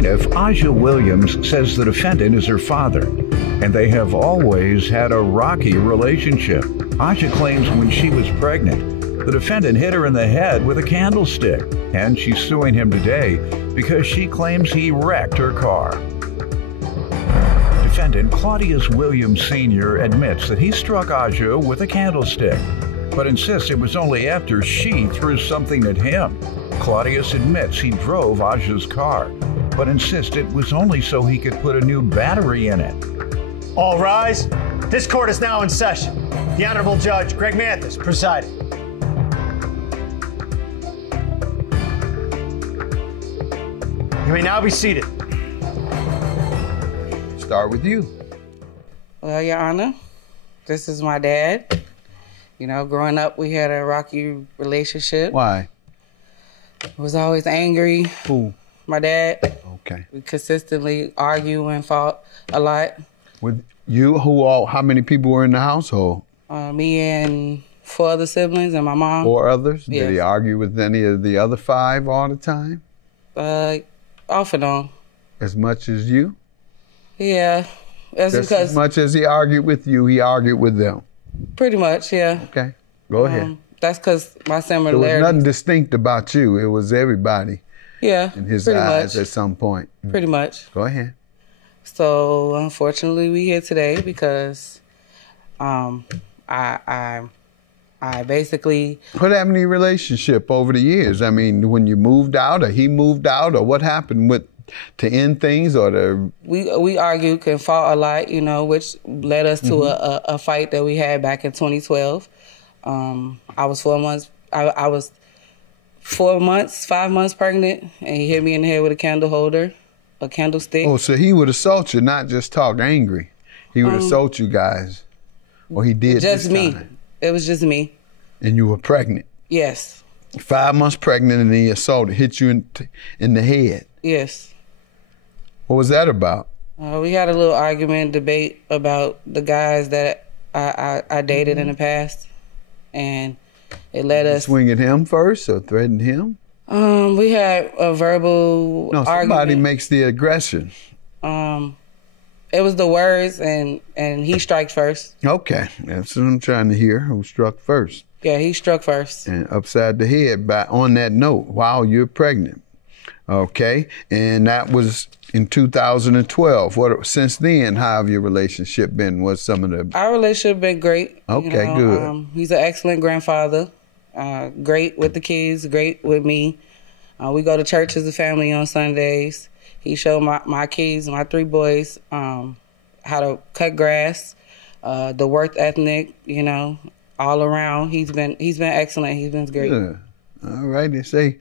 plaintiff, Aja Williams, says the defendant is her father, and they have always had a rocky relationship. Aja claims when she was pregnant, the defendant hit her in the head with a candlestick, and she's suing him today because she claims he wrecked her car. Defendant Claudius Williams Sr. admits that he struck Aja with a candlestick, but insists it was only after she threw something at him. Claudius admits he drove Aja's car, but insists it was only so he could put a new battery in it. All rise. This court is now in session. The Honorable Judge Greg Mathis presiding. You may now be seated. Start with you. Well, Your Honor, this is my dad. You know, growing up, we had a rocky relationship. Why? Was always angry. Who? My dad. Okay. We consistently argue and fought a lot. With you, who all? How many people were in the household? Me and 4 other siblings and my mom. 4 others? Yes. Did he argue with any of the other 5 all the time? Off and on. As much as you? Yeah. That's Just because as much as he argued with you, he argued with them. Pretty much, yeah. Okay. Go ahead. That's because my similarities. There was nothing distinct about you. It was everybody. Yeah. In his pretty eyes much. at some point. Pretty much. Go ahead. So unfortunately, we here today because I basically. What happened to your relationship over the years? I mean, when you moved out, or he moved out, or what happened to end things, or to? We argued and fought a lot, you know, which led us to a fight that we had back in 2012. I was 4 months. I was 5 months pregnant, and he hit me in the head with a candle holder, a candlestick. Oh, so he would assault you, not just talk angry. He would assault you guys. Or he did just this me. time. It was just me. And you were pregnant. Yes. 5 months pregnant, and he assaulted, hit you in the head. Yes. What was that about? We had a little argument, debate about the guys that I dated in the past, and it led us. Swing at him first, or threaten him? We had a verbal No, somebody argument. makes the aggression. It was the words, and he struck first. Okay, that's what I'm trying to hear. Who struck first? Yeah, he struck first. And upside the head on that note while you're pregnant. Okay, and that was in 2012. Since then, how have your relationship been? What's some of the? Our relationship been great. Okay, good. He's an excellent grandfather. Great with the kids. Great with me. We go to church as a family on Sundays. He showed my kids, my 3 boys, how to cut grass, the work ethic, you know, all around. He's been excellent. He's been great. Yeah. All right, they say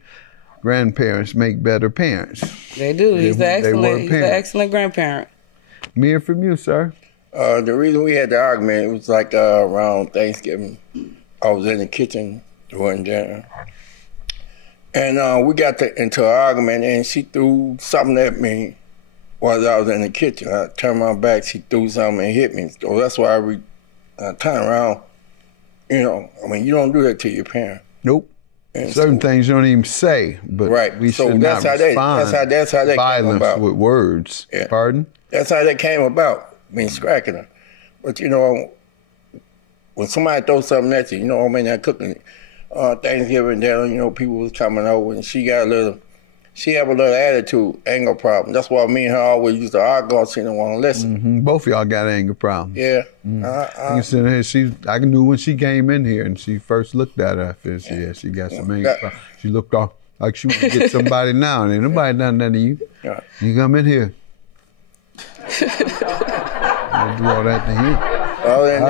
grandparents make better parents. They do. He's an excellent grandparent. Me hear from you, sir. The reason we had the argument, it was like around Thanksgiving. I was in the kitchen doing dinner. And we got into an argument, and she threw something at me while I was in the kitchen. I turned my back, she threw something and hit me. So that's why I turned around. You know, I mean, you don't do that to your parent. Nope. And certain things you don't even say, but right. we should not respond that's how that violence came about. With words. Yeah. Pardon? That's how that came about, me scracking her. But, you know, when somebody throws something at you, you know, I mean, I'm cooking Thanksgiving dinner, you know, people was coming over, and she have a little attitude, anger problem. That's why me and her always used to argue, she didn't want to listen. Mm-hmm. Both of y'all got anger problems. Yeah. I knew when she came in here and she first looked at her, she got some anger problems. She looked off like she would get somebody now, and ain't nobody done that to you. Yeah. You come in here. I'll do all that to him. Other than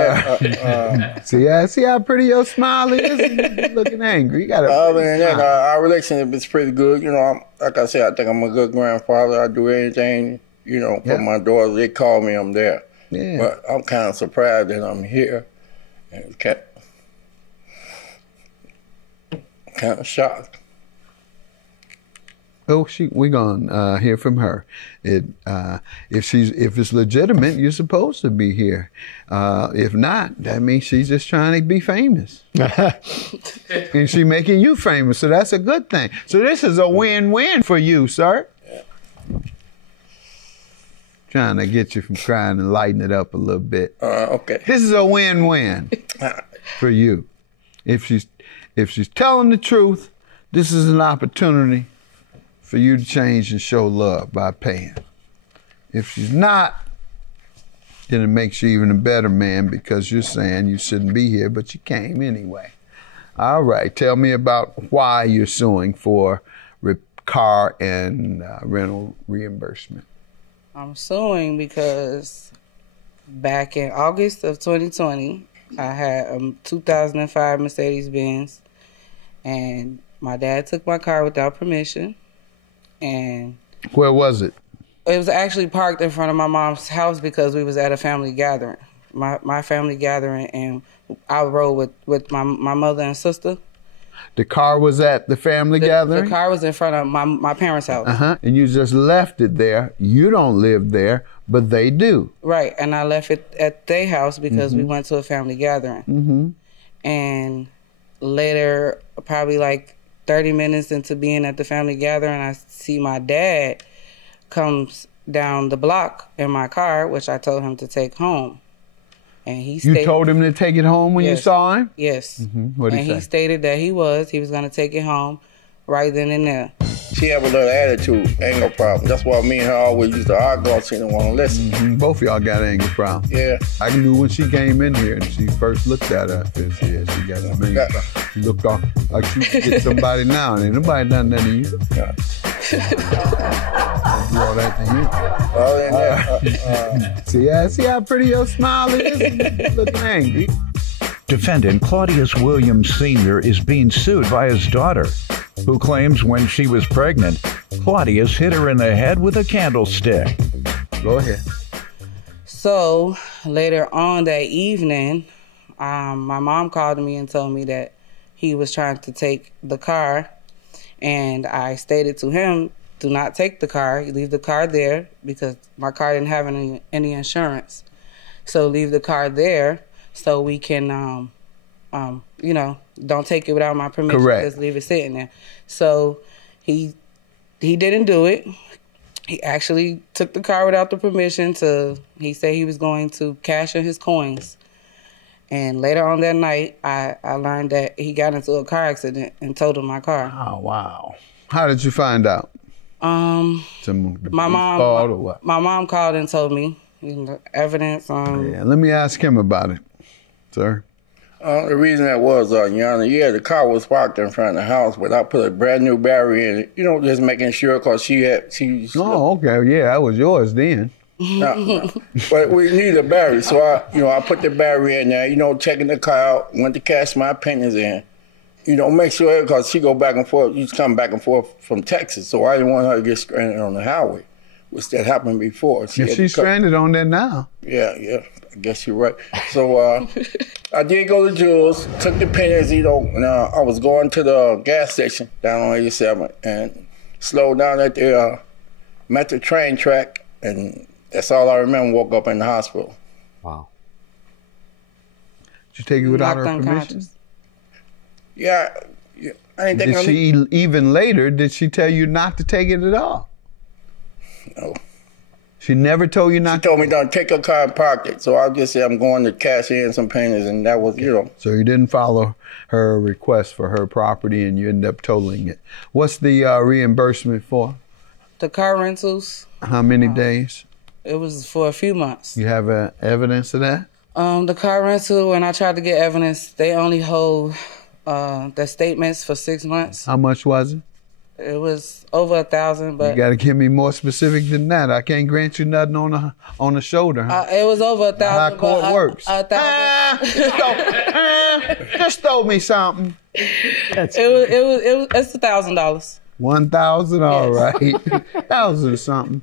that, see how pretty your smile is? You're looking angry. You got other than that, our relationship is pretty good. You know, like I said, I think I'm a good grandfather. I do anything, you know, for my daughters. They call me, I'm there. Yeah. But I'm kind of surprised that I'm here. And kind of shocked. Oh, we're gonna hear from her. If it's legitimate, you're supposed to be here. If not, that means she's just trying to be famous, and she's making you famous. So that's a good thing. So this is a win-win for you, sir. Yeah. Trying to get you from crying and lighten it up a little bit. Okay. This is a win-win for you. If she's telling the truth, this is an opportunity for you to change and show love by paying. If she's not, then it makes you even a better man because you're saying you shouldn't be here, but you came anyway. All right, tell me about why you're suing for car and rental reimbursement. I'm suing because back in August of 2020, I had a 2005 Mercedes-Benz, and my dad took my car without permission. And where was it? It was actually parked in front of my mom's house because we was at a family gathering, my family gathering, and I rode with my mother and sister. The car was at the family gathering? The car was in front of my parents' house. And you just left it there. You don't live there, but they do. Right, and I left it at their house because we went to a family gathering. And later, probably like 30 minutes into being at the family gathering, I see my dad comes down the block in my car, which I told him to take home. And you told him to take it home when you saw him? Yes. What did he say? He stated that he was going to take it home right then and there. She have a little attitude, anger problem. That's why me and her always used to argue. She didn't want to listen. Both of y'all got anger problems. Yeah. I knew when she came in here and she first looked at her, she got an anger problem. She looked off like she could get somebody now, and ain't nobody done that to you. Yeah. Do all that to you. See how pretty your smile is? You looking angry. Defendant Claudius Williams Sr. is being sued by his daughter, who claims when she was pregnant, Claudius hit her in the head with a candlestick. Go ahead. So later on that evening, my mom called me and told me that he was trying to take the car, and I stated to him, do not take the car. You leave the car there because my car didn't have any insurance. So leave the car there so we can, don't take it without my permission. Correct. Just leave it sitting there. So he didn't do it. He actually took the car without the permission. He said he was going to cash in his coins. And later on that night, I learned that he got into a car accident and totaled my car. Oh, wow. How did you find out? My mom called and told me, evidence. Let me ask him about it, sir. The reason that was, Your Honor, the car was parked in front of the house, but I put a brand new battery in it, just making sure, because she. Oh, okay, yeah, that was yours then. No. But we need a battery, so I put the battery in there, checking the car out, went to cash my pennies in. Make sure, because she go back and forth, she's come back and forth from Texas, so I didn't want her to get stranded on the highway, which that happened before. She's stranded on there now. Yeah, I guess you're right. So I did go to Jules, took the pennies, and I was going to the gas station down on 87 and slowed down at the Metro train track, and that's all I remember. Woke up in the hospital. Wow. Did you take it without her permission? Yeah, I didn't think. Did she even later? Did she tell you not to take it at all? No. She never told you not. She told me don't take her car and park it. So I just said I'm going to cash in some pennies, and that was So you didn't follow her request for her property, and you ended up totaling it. What's the reimbursement for? The car rentals. How many days? It was for a few months. You have evidence of that? The car rental, when I tried to get evidence, they only hold the statements for 6 months. How much was it? It was over 1,000, but you got to give me more specific than that. I can't grant you nothing on the shoulder. Huh? It was over 1,000. How court works? 1,000. Just throw me something. It's $1,000. 1,000, all right. 1,000 or something.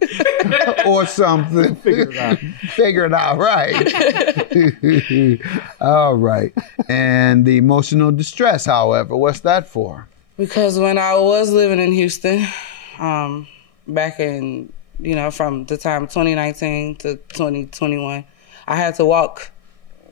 Or something. Figure it out, right. All right. And the emotional distress, however, what's that for? Because when I was living in Houston, back in, from the time 2019 to 2021, I had to walk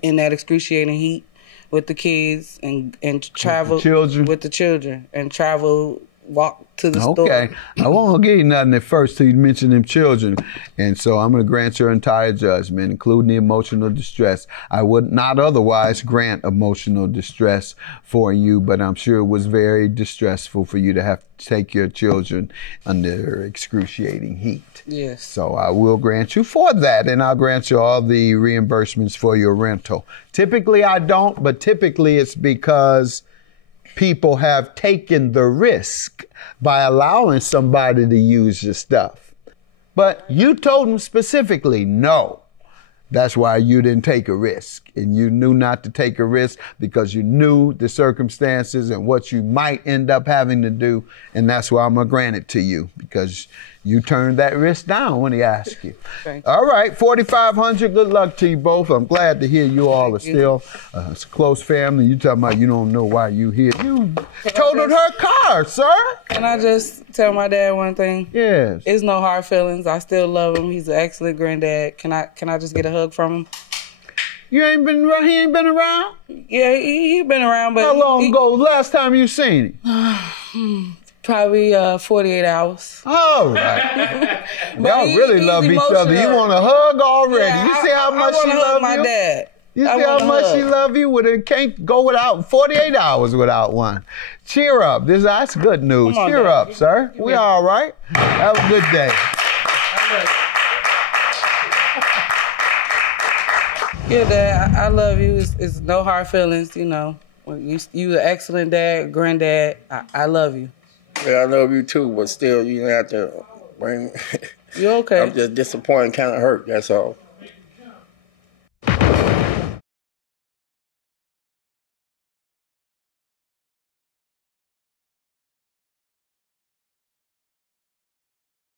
in that excruciating heat with the kids and travel with the children and travel walk to the store. Okay. I won't give you nothing at first till you mention them children. And so I'm going to grant your entire judgment, including the emotional distress. I would not otherwise grant emotional distress for you, but I'm sure it was very distressful for you to have to take your children under excruciating heat. Yes. So I will grant you for that, and I'll grant you all the reimbursements for your rental. Typically I don't, but typically it's because people have taken the risk by allowing somebody to use your stuff. But you told them specifically, no. That's why you didn't take a risk. And you knew not to take a risk because you knew the circumstances and what you might end up having to do. And that's why I'm going to grant it to you, because you turned that risk down when he asked you. All right, $4,500. Good luck to you both. I'm glad to hear you all are still it's a close family. You talking about you don't know why you here. You totaled her car, sir. Can I just tell my dad one thing? Yes. It's no hard feelings. I still love him. He's an excellent granddad. Can I just get a hug from him? You ain't been around? He ain't been around? Yeah, he been around, but how long ago was last time you seen him? Probably 48 hours. All right. Y'all really love each other. You want a hug already. Yeah, you see how much she love my you? Dad. You see how much she love you? It can't go without 48 hours without one. Cheer up. That's good news. Cheer up, sir. We all right. Have a good day. Yeah, Dad, I love you. It's no hard feelings, you know. You an excellent dad, granddad. I love you. Yeah, I love you too, but still, you have to bring. You okay? I'm just disappointed, kind of hurt. That's all.